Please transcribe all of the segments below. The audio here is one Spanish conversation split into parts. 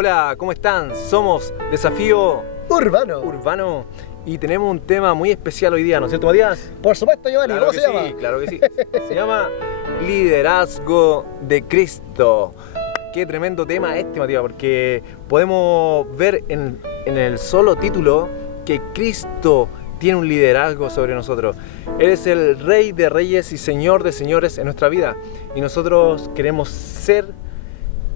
Hola, ¿cómo están? Somos Desafío Urbano y tenemos un tema muy especial hoy día, ¿no es cierto, Matías? Por supuesto, Giovanni, Claro ¿cómo que se llama? Sí, claro que sí. Se llama Liderazgo de Cristo. Qué tremendo tema este, Matías, porque podemos ver en el solo título que Cristo tiene un liderazgo sobre nosotros. Él es el Rey de Reyes y Señor de Señores en nuestra vida. Y nosotros queremos ser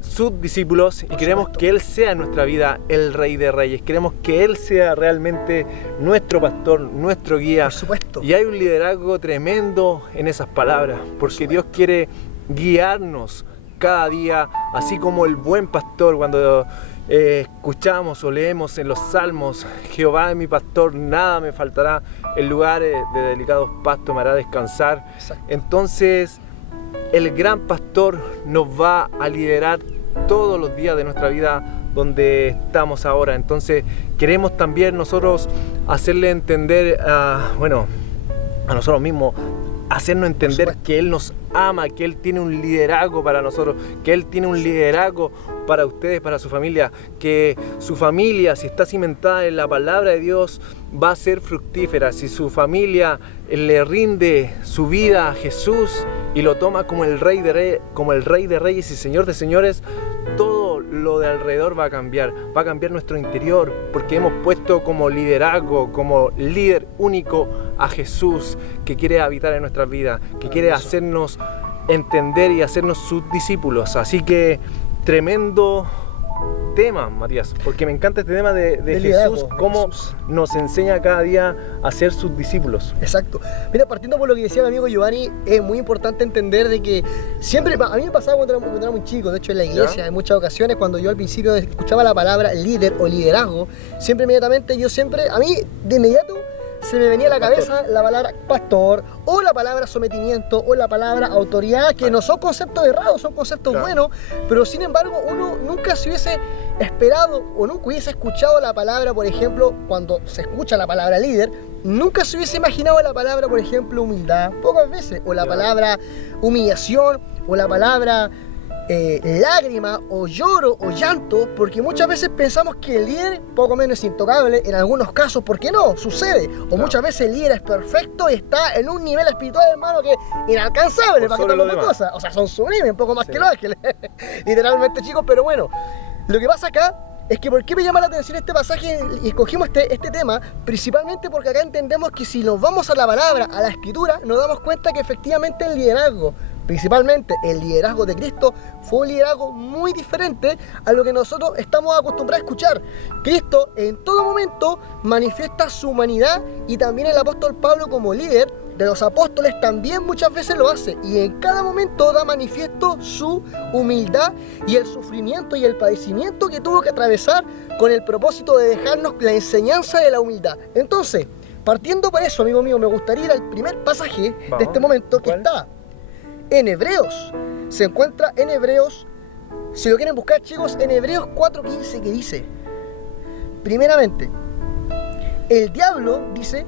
sus discípulos y queremos que Él sea en nuestra vida el Rey de Reyes. Queremos que Él sea realmente nuestro pastor, nuestro guía. Por supuesto. Y hay un liderazgo tremendo en esas palabras, porque Dios quiere guiarnos cada día, así como el buen pastor cuando escuchamos o leemos en los salmos: Jehová es mi pastor, nada me faltará, en lugares de delicados pastos me hará descansar. Exacto. Entonces el gran pastor nos va a liderar todos los días de nuestra vida donde estamos ahora. Entonces queremos también nosotros hacerle entender a nosotros mismos, hacernos entender que Él nos ama, que Él tiene un liderazgo para nosotros, que Él tiene un liderazgo para ustedes, para su familia, que su familia, si está cimentada en la palabra de Dios, va a ser fructífera. Si su familia le rinde su vida a Jesús y lo toma como el Rey de Reyes y Señor de Señores, todo lo de alrededor va a cambiar nuestro interior, porque hemos puesto como liderazgo, como líder único a Jesús, que quiere habitar en nuestras vidas, que quiere hacernos entender y hacernos sus discípulos. Así que tremendo tema, Matías, porque me encanta este tema de Jesús, cómo nos enseña cada día a ser sus discípulos. Exacto. Mira, partiendo por lo que decía mi amigo Giovanni, es muy importante entender de que siempre, a mí me pasaba cuando era muy chico, de hecho en la iglesia, en muchas ocasiones, cuando yo al principio escuchaba la palabra líder o liderazgo, a mí de inmediato se me venía a la cabeza la palabra pastor, o la palabra sometimiento, o la palabra autoridad, que no son conceptos errados, son conceptos buenos, pero sin embargo uno nunca se hubiese esperado o nunca hubiese escuchado la palabra, por ejemplo, cuando se escucha la palabra líder, nunca se hubiese imaginado la palabra, por ejemplo, humildad, pocas veces, o la palabra humillación, o la palabra lágrima o lloro o llanto, porque muchas veces pensamos que el líder poco menos es intocable, en algunos casos, ¿por qué no? Sucede. O muchas veces el líder es perfecto y está en un nivel espiritual, hermano, que es inalcanzable, para que tomemos cosas. O sea, son sublimes, un poco más que los ángeles. Literalmente, chicos, pero bueno, lo que pasa acá es que ¿por qué me llama la atención este pasaje y escogimos este tema? Principalmente porque acá entendemos que si nos vamos a la palabra, a la escritura, nos damos cuenta que efectivamente el liderazgo, principalmente el liderazgo de Cristo, fue un liderazgo muy diferente a lo que nosotros estamos acostumbrados a escuchar. Cristo en todo momento manifiesta su humanidad, y también el apóstol Pablo, como líder de los apóstoles, también muchas veces lo hace, y en cada momento da manifiesto su humildad y el sufrimiento y el padecimiento que tuvo que atravesar con el propósito de dejarnos la enseñanza de la humildad. Entonces, partiendo por eso, amigo mío, me gustaría ir al primer pasaje de este momento, que está en Hebreos. Se encuentra en Hebreos, si lo quieren buscar, chicos, en Hebreos 4:15, que dice: primeramente, el diablo, dice,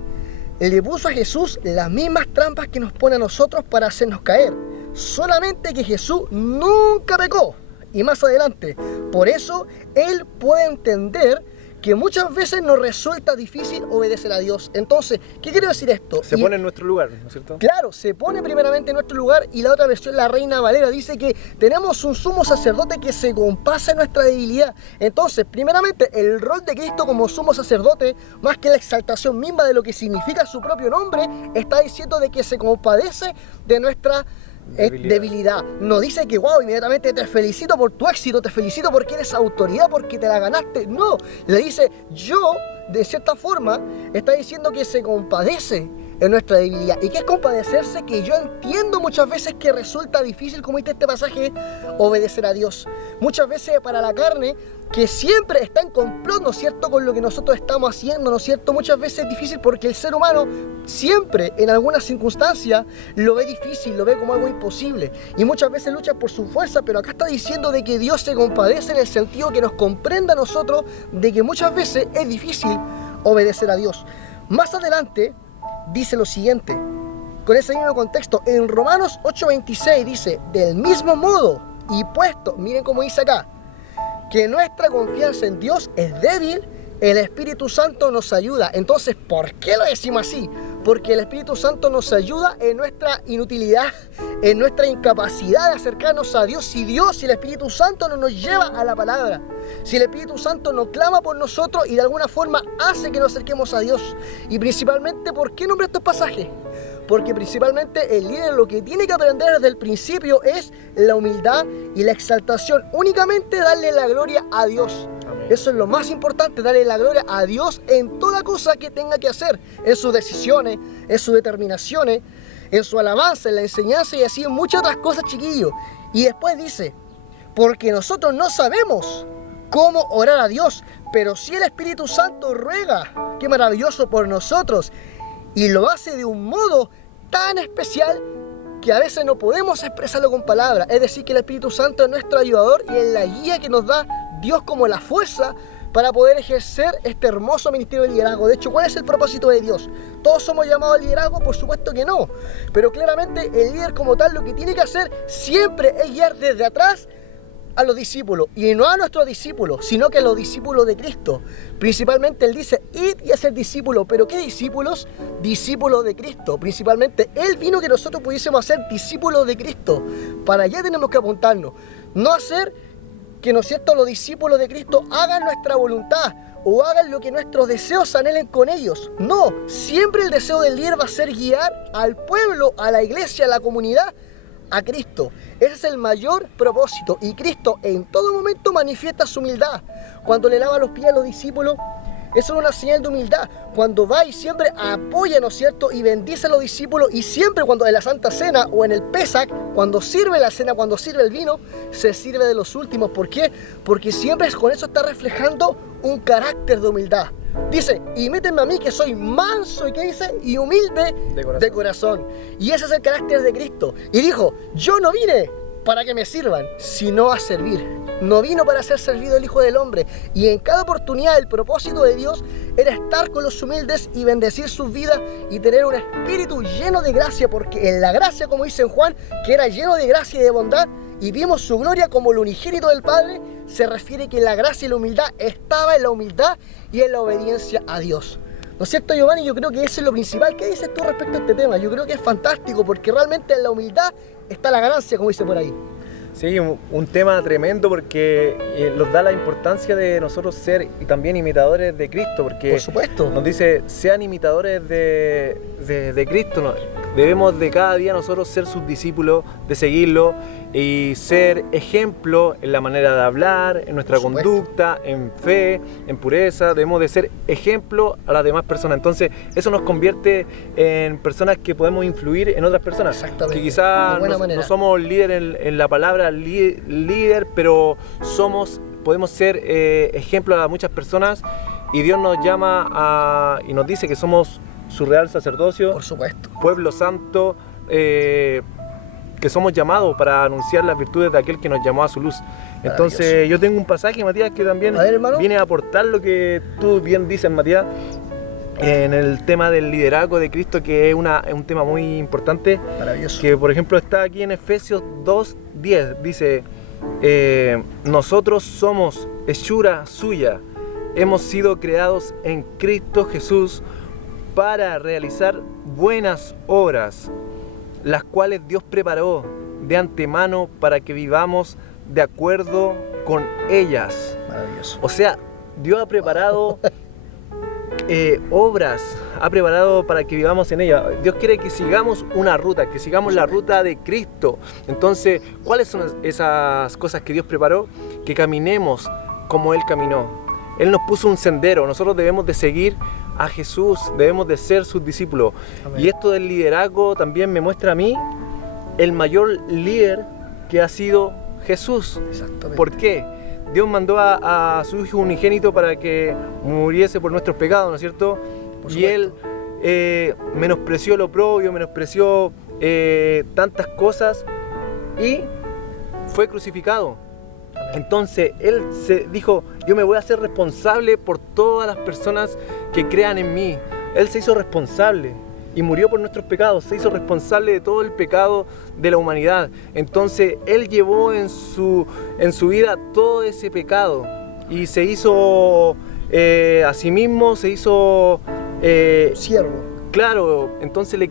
le puso a Jesús las mismas trampas que nos pone a nosotros para hacernos caer, solamente que Jesús nunca pecó. Y más adelante, por eso él puede entender que muchas veces nos resulta difícil obedecer a Dios. Entonces, ¿qué quiere decir esto? Se pone en nuestro lugar, ¿no es cierto? Claro, se pone primeramente en nuestro lugar, y la otra versión, la Reina Valera, dice que tenemos un sumo sacerdote que se compase en nuestra debilidad. Entonces, primeramente, el rol de Cristo como sumo sacerdote, más que la exaltación misma de lo que significa su propio nombre, está diciendo de que se compadece de nuestra debilidad. No dice que wow, inmediatamente te felicito por tu éxito, te felicito porque eres autoridad, porque te la ganaste. No, le dice yo, de cierta forma, está diciendo que se compadece en nuestra debilidad. ¿Y qué es compadecerse? Que yo entiendo muchas veces que resulta difícil, como dice este pasaje, obedecer a Dios. Muchas veces para la carne, que siempre está en complot, ¿no es cierto?, con lo que nosotros estamos haciendo, ¿no es cierto? Muchas veces es difícil porque el ser humano siempre, en algunas circunstancias, lo ve difícil, lo ve como algo imposible. Y muchas veces lucha por su fuerza, pero acá está diciendo de que Dios se compadece en el sentido que nos comprenda a nosotros de que muchas veces es difícil obedecer a Dios. Más adelante dice lo siguiente, con ese mismo contexto, en Romanos 8:26 dice: del mismo modo y puesto, miren cómo dice acá, que nuestra confianza en Dios es débil, el Espíritu Santo nos ayuda. Entonces, ¿por qué lo decimos así? Porque el Espíritu Santo nos ayuda en nuestra inutilidad, en nuestra incapacidad de acercarnos a Dios. Si el Espíritu Santo no nos lleva a la palabra, si el Espíritu Santo no clama por nosotros y de alguna forma hace que nos acerquemos a Dios. Y principalmente, ¿por qué nombré estos pasajes? Porque principalmente el líder lo que tiene que aprender desde el principio es la humildad y la exaltación. Únicamente darle la gloria a Dios. Amén. Eso es lo más importante, darle la gloria a Dios en toda cosa que tenga que hacer. En sus decisiones, en sus determinaciones, en su alabanza, en la enseñanza y así en muchas otras cosas, chiquillos. Y después dice, porque nosotros no sabemos cómo orar a Dios, pero si el Espíritu Santo ruega, qué maravilloso, por nosotros. Y lo hace de un modo tan especial que a veces no podemos expresarlo con palabras. Es decir, que el Espíritu Santo es nuestro ayudador y es la guía que nos da Dios como la fuerza para poder ejercer este hermoso ministerio de liderazgo. De hecho, ¿cuál es el propósito de Dios? ¿Todos somos llamados al liderazgo? Por supuesto que no. Pero claramente el líder como tal lo que tiene que hacer siempre es guiar desde atrás a los discípulos, y no a nuestros discípulos, sino que a los discípulos de Cristo. Principalmente Él dice, id y hacer discípulos. ¿Pero qué discípulos? Discípulos de Cristo. Principalmente Él vino que nosotros pudiésemos ser discípulos de Cristo. Para allá tenemos que apuntarnos. No hacer que, ¿no es cierto?, los discípulos de Cristo hagan nuestra voluntad o hagan lo que nuestros deseos anhelen con ellos. No, siempre el deseo del líder va a ser guiar al pueblo, a la iglesia, a la comunidad, a Cristo. Ese es el mayor propósito. Y Cristo en todo momento manifiesta su humildad. Cuando le lava los pies a los discípulos, eso es una señal de humildad. Cuando va y siempre apoya, ¿no es cierto?, y bendice a los discípulos. Y siempre cuando en la Santa Cena o en el Pesach, cuando sirve la cena, cuando sirve el vino, se sirve de los últimos. ¿Por qué? Porque siempre con eso está reflejando un carácter de humildad. Dice, imítenme a mí que soy manso, ¿y qué dice? Y humilde de corazón. Y ese es el carácter de Cristo. Y dijo, yo no vine para que me sirvan, sino a servir. No vino para ser servido el Hijo del Hombre. Y en cada oportunidad el propósito de Dios era estar con los humildes y bendecir sus vidas y tener un espíritu lleno de gracia, porque en la gracia, como dice en Juan, que era lleno de gracia y de bondad, y vimos su gloria como el unigénito del Padre, se refiere que la gracia y la humildad estaba en la humildad y en la obediencia a Dios. ¿No es cierto, Giovanni? Yo creo que eso es lo principal. ¿Qué dices tú respecto a este tema? Yo creo que es fantástico, porque realmente en la humildad está la ganancia, como dice por ahí. Sí, un tema tremendo, porque nos da la importancia de nosotros ser y también imitadores de Cristo, porque por supuesto nos dice, sean imitadores de Cristo, ¿no? Debemos de cada día nosotros ser sus discípulos, de seguirlo y ser ejemplo en la manera de hablar, en nuestra conducta, en fe, en pureza. Debemos de ser ejemplo a las demás personas. Entonces eso nos convierte en personas que podemos influir en otras personas. Exactamente. Que quizás no somos líder en la palabra líder, pero podemos ser ejemplo a muchas personas, y Dios nos llama y nos dice que somos su real sacerdocio, por supuesto, pueblo santo, que somos llamados para anunciar las virtudes de aquel que nos llamó a su luz. Entonces yo tengo un pasaje, Matías, que también viene a aportar lo que tú bien dices, Matías, en el tema del liderazgo de Cristo, que es un tema muy importante. Maravilloso. Que por ejemplo está aquí en Efesios 2:10, dice, nosotros somos hechura suya, hemos sido creados en Cristo Jesús para realizar buenas obras, las cuales Dios preparó de antemano para que vivamos de acuerdo con ellas. Maravilloso. O sea, Dios ha preparado obras, ha preparado para que vivamos en ellas. Dios quiere que sigamos una ruta, que sigamos la ruta de Cristo. Entonces, ¿cuáles son esas cosas que Dios preparó? Que caminemos como Él caminó. Él nos puso un sendero, nosotros debemos de seguir a Jesús, debemos de ser sus discípulos. Amén. Y esto del liderazgo también me muestra a mí el mayor líder que ha sido Jesús. Exactamente. ¿Por qué? Dios mandó a su Hijo unigénito para que muriese por nuestros pecados, ¿no es cierto? Y Él menospreció lo oprobio, menospreció tantas cosas y fue crucificado. Entonces Él se dijo, yo me voy a hacer responsable por todas las personas que crean en mí. Él se hizo responsable. y murió por nuestros pecados, se hizo responsable de todo el pecado de la humanidad. Entonces Él llevó en su vida todo ese pecado y se hizo a sí mismo, se hizo siervo. Claro, entonces le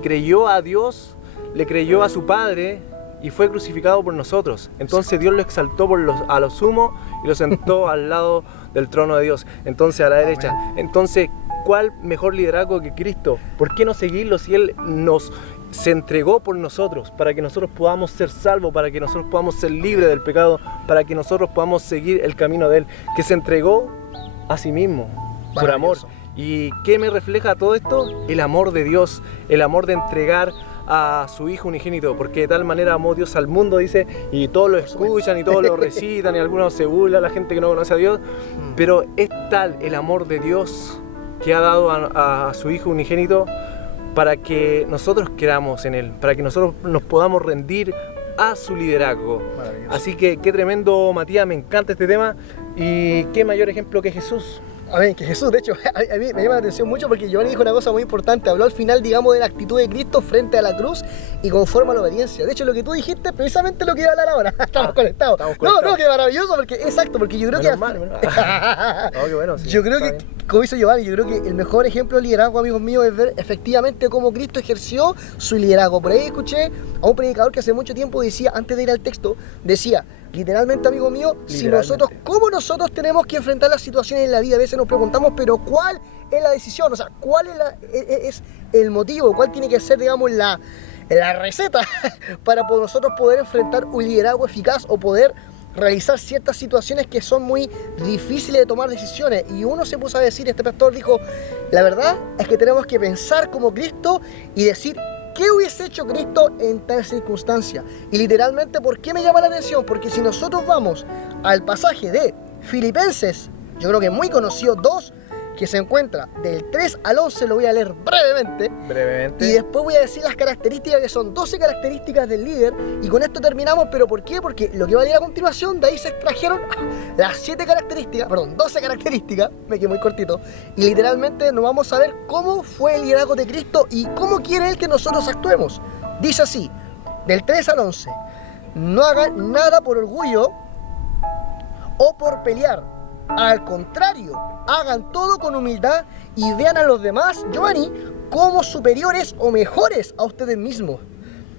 creyó a Dios, le creyó a su Padre y fue crucificado por nosotros. Entonces Dios lo exaltó a lo sumo y lo sentó al lado del trono de Dios, entonces a la derecha. Entonces, ¿cuál mejor liderazgo que Cristo? ¿Por qué no seguirlo si Él se entregó por nosotros, para que nosotros podamos ser salvos, para que nosotros podamos ser libres del pecado, para que nosotros podamos seguir el camino de Él, que se entregó a sí mismo, por amor? ¿Y qué me refleja todo esto? El amor de Dios, el amor de entregar a su Hijo unigénito, porque de tal manera amó Dios al mundo, dice, y todos lo escuchan y todos lo recitan y algunos se burlan, la gente que no conoce a Dios, pero es tal el amor de Dios que ha dado a su Hijo unigénito para que nosotros creamos en Él, para que nosotros nos podamos rendir a su liderazgo. Así que qué tremendo, Matías, me encanta este tema, y qué mayor ejemplo que Jesús. Amén, que Jesús, de hecho, a mí me llama la atención mucho porque Giovanni dijo una cosa muy importante, habló al final, digamos, de la actitud de Cristo frente a la cruz y conforme a la obediencia. De hecho, lo que tú dijiste es precisamente lo que iba a hablar ahora. Estamos conectados. No, qué maravilloso, porque exacto, porque yo creo que... Qué bueno, sí, yo creo que, como hizo Giovanni, yo creo que el mejor ejemplo de liderazgo, amigos míos, es ver efectivamente cómo Cristo ejerció su liderazgo. Por ahí escuché a un predicador que hace mucho tiempo decía, antes de ir al texto, decía, literalmente, amigo mío, ¿cómo nosotros tenemos que enfrentar las situaciones en la vida? A veces nos preguntamos, pero ¿cuál es la decisión? O sea, ¿cuál es el motivo? ¿Cuál tiene que ser, digamos, la receta para nosotros poder enfrentar un liderazgo eficaz o poder realizar ciertas situaciones que son muy difíciles de tomar decisiones? Y uno se puso a decir, este pastor dijo, la verdad es que tenemos que pensar como Cristo y decir, ¿qué hubiese hecho Cristo en tal circunstancia? Y literalmente, ¿por qué me llama la atención? Porque si nosotros vamos al pasaje de Filipenses, yo creo que es muy conocido, 2, que se encuentra del 3 al 11, lo voy a leer brevemente. Y después voy a decir las características, que son 12 características del líder, y con esto terminamos. ¿Pero por qué? Porque lo que va a ir a continuación, de ahí se extrajeron las 12 características, me quedé muy cortito, y literalmente nos vamos a ver cómo fue el liderazgo de Cristo y cómo quiere Él que nosotros actuemos. Dice así, del 3 al 11, no hagan nada por orgullo o por pelear. Al contrario, hagan todo con humildad y vean a los demás, Giovanni, como superiores o mejores a ustedes mismos.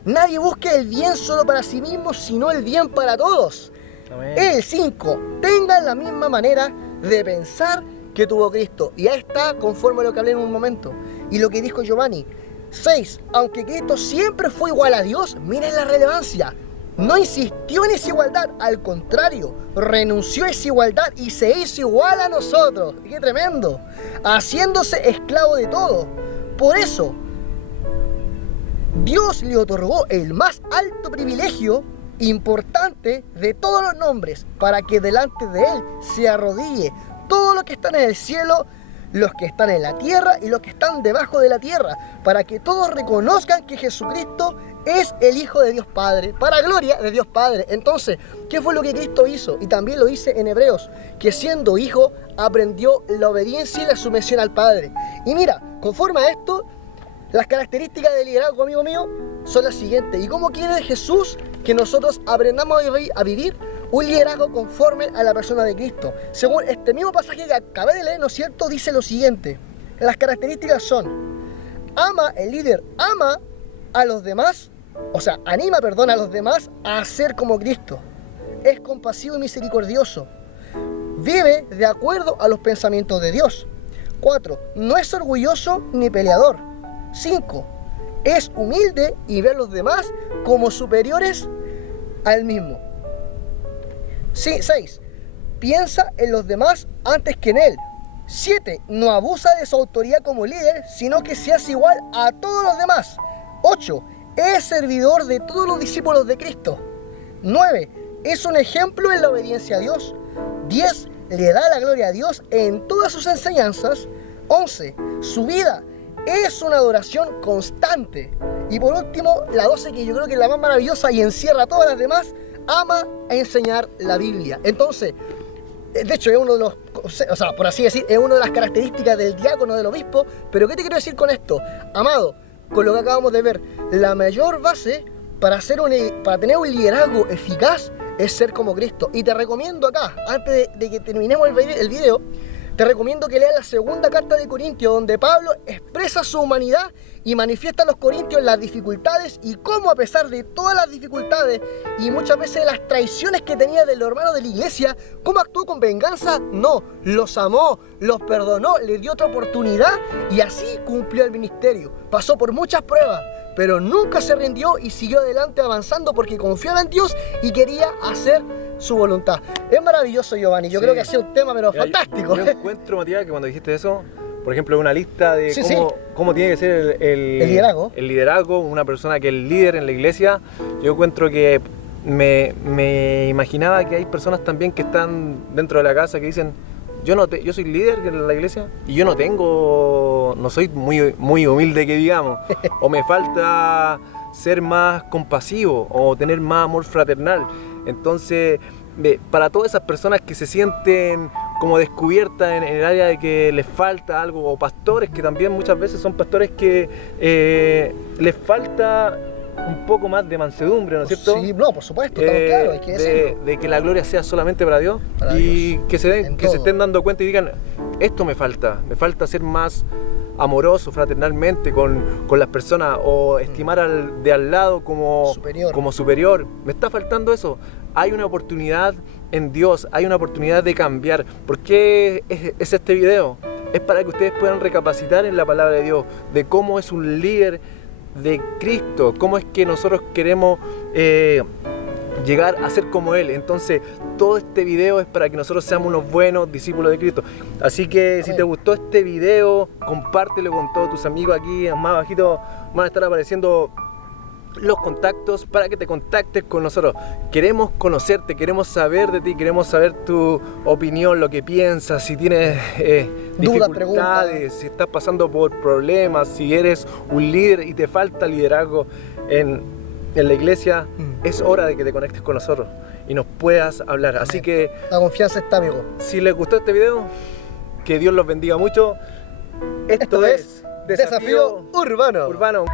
Nadie busque el bien solo para sí mismo, sino el bien para todos. Amén. El 5, tengan la misma manera de pensar que tuvo Cristo. Y ahí está, conforme a lo que hablé en un momento. Y lo que dijo Giovanni. 6, aunque Cristo siempre fue igual a Dios, miren la relevancia. No insistió en esa igualdad, al contrario, renunció a esa igualdad y se hizo igual a nosotros. ¡Qué tremendo! Haciéndose esclavo de todo. Por eso, Dios le otorgó el más alto privilegio importante de todos los nombres, para que delante de Él se arrodille todo lo que están en el cielo, los que están en la tierra y los que están debajo de la tierra, para que todos reconozcan que Jesucristo es el Hijo de Dios Padre, para gloria de Dios Padre. Entonces, ¿qué fue lo que Cristo hizo? Y también lo dice en Hebreos, que siendo hijo aprendió la obediencia y la sumisión al Padre. Y mira, conforme a esto, las características del liderazgo, amigo mío, son las siguientes. ¿Y cómo quiere Jesús que nosotros aprendamos a vivir un liderazgo conforme a la persona de Cristo? Según este mismo pasaje que acabé de leer, ¿no es cierto?, dice lo siguiente. Las características son, el líder ama a los demás, anima a los demás a ser como Cristo. Es compasivo y misericordioso. Vive de acuerdo a los pensamientos de Dios. 4, no es orgulloso ni peleador. 5, es humilde y ve a los demás como superiores a él mismo. 6, piensa en los demás antes que en él. 7, no abusa de su autoridad como líder, sino que se hace igual a todos los demás. 8, es servidor de todos los discípulos de Cristo. 9, es un ejemplo en la obediencia a Dios. 10, le da la gloria a Dios en todas sus enseñanzas. 11, su vida es una adoración constante. Y por último, la 12, que yo creo que es la más maravillosa y encierra a todas las demás, ama a enseñar la Biblia. Entonces, De hecho, es uno de los, o sea, por así decir, es una de las características del diácono, del obispo. Pero ¿qué te quiero decir con esto? Amado, con lo que acabamos de ver, la mayor base para tener un liderazgo eficaz es ser como Cristo. Y te recomiendo acá, antes de que terminemos el video, te recomiendo que leas la segunda carta de Corintios, donde Pablo expresa su humanidad y manifiesta a los corintios las dificultades y cómo, a pesar de todas las dificultades y muchas veces las traiciones que tenía de los hermanos de la iglesia, cómo actuó con venganza. No, los amó, los perdonó, les dio otra oportunidad y así cumplió el ministerio. Pasó por muchas pruebas, pero nunca se rindió y siguió adelante avanzando porque confiaba en Dios y quería hacer su voluntad. Es maravilloso, Giovanni. Yo creo que ha sido un tema pero fantástico. Yo encuentro, Matías, que cuando dijiste eso, por ejemplo, una lista de cómo tiene que ser el liderazgo, una persona que es líder en la iglesia, yo encuentro que me imaginaba que hay personas también que están dentro de la casa que dicen, yo soy líder en la iglesia y yo no soy muy humilde que digamos, o me falta ser más compasivo o tener más amor fraternal. Entonces, para todas esas personas que se sienten como descubiertas en el área de que les falta algo, o pastores que también muchas veces son pastores que les falta un poco más de mansedumbre, ¿no es cierto? Sí, no, por supuesto, estamos claros, hay que decirlo. De que la gloria sea solamente para Dios, que se estén dando cuenta y digan, esto me falta ser más amoroso fraternalmente con las personas, o estimar al de al lado como superior. Me está faltando eso. Hay una oportunidad en Dios, hay una oportunidad de cambiar. ¿Por qué es este video? Es para que ustedes puedan recapacitar en la palabra de Dios, de cómo es un líder de Cristo, cómo es que nosotros queremos llegar a ser como Él. Entonces, todo este video es para que nosotros seamos unos buenos discípulos de Cristo. Así que si te gustó este video, compártelo con todos tus amigos. Aquí más abajito van a estar apareciendo los contactos para que te contactes con nosotros. Queremos conocerte, queremos saber de ti, queremos saber tu opinión, lo que piensas, si tienes dificultades, si estás pasando por problemas, si eres un líder y te falta liderazgo en la iglesia. Es hora de que te conectes con nosotros y nos puedas hablar. Así que la confianza está, amigo. Si les gustó este video, que Dios los bendiga mucho. Esto es Desafío Urbano.